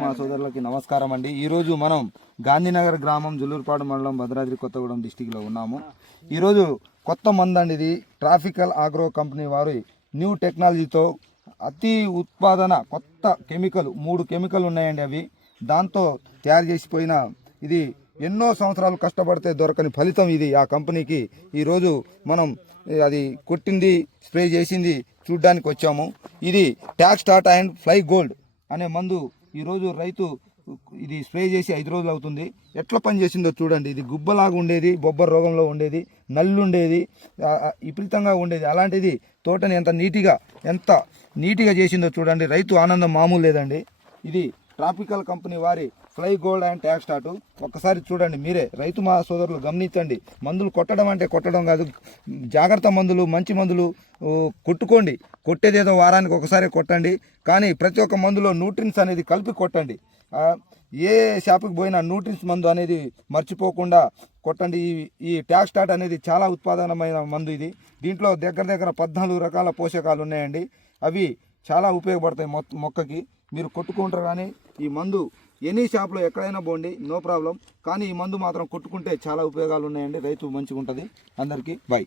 మా సోదరులకి నమస్కారం అండి. ఈరోజు మనం గాంధీనగర్ గ్రామం జుల్లూరుపాడు మండలం భద్రాద్రి కొత్తగూడెం డిస్టిక్లో ఉన్నాము. ఈరోజు కొత్త మందు అండి ఇది. ట్రాఫికల్ ఆగ్రో కంపెనీ వారి న్యూ టెక్నాలజీతో అతి ఉత్పాదన కొత్త కెమికల్ మూడు కెమికల్ ఉన్నాయండి అవి. దాంతో తయారు చేసిపోయిన ఇది ఎన్నో సంవత్సరాలు కష్టపడితే దొరకని ఫలితం ఇది ఆ కంపెనీకి. ఈరోజు మనం అది కొట్టింది స్ప్రే చేసింది చూడ్డానికి వచ్చాము. ఇది tax start and fly gold అనే మందు ఈరోజు రైతు ఇది స్ప్రే చేసి ఐదు రోజులు అవుతుంది. ఎట్లా పనిచేసిందో చూడండి. ఇది గుబ్బలాగా ఉండేది బొబ్బర రోగంలో ఉండేది నల్లు ఉండేది విపరీతంగా ఉండేది. అలాంటిది తోటని ఎంత నీటిగా ఎంత నీటిగా చేసిందో చూడండి. రైతు ఆనందం మామూలు లేదండి. ఇది ట్రాపికల్ కంపెనీ వారి ఫ్లై గోల్డ్ అండ్ ట్యాక్స్ టాటు. ఒక్కసారి చూడండి మీరే. రైతు మా సోదరులు గమనించండి. మందులు కొట్టడం అంటే కొట్టడం కాదు. జాగ్రత్త మందులు మంచి మందులు కొట్టుకోండి. కొట్టేదేదో వారానికి ఒకసారి కొట్టండి. కానీ ప్రతి ఒక్క మందులో న్యూట్రిన్స్ అనేది కలిపి కొట్టండి. ఏ షాపుకి పోయినా న్యూట్రిన్స్ మందు అనేది మర్చిపోకుండా కొట్టండి. ఈ ఈ ట్యాక్స్ టాట్ అనేది చాలా ఉత్పాదనమైన మందు ఇది. దీంట్లో దగ్గర దగ్గర పద్నాలుగు రకాల పోషకాలు ఉన్నాయండి. అవి చాలా ఉపయోగపడతాయి మొ- మొక్కకి. మీరు కొట్టుకుంటారు కానీ ఈ మందు ఎనీ షాప్లో ఎక్కడైనా పోండి నో ప్రాబ్లం. కానీ ఈ మందు మాత్రం కొట్టుకుంటే చాలా ఉపయోగాలు ఉన్నాయండి. రైతు మంచిగా ఉంటుంది అందరికీ బై.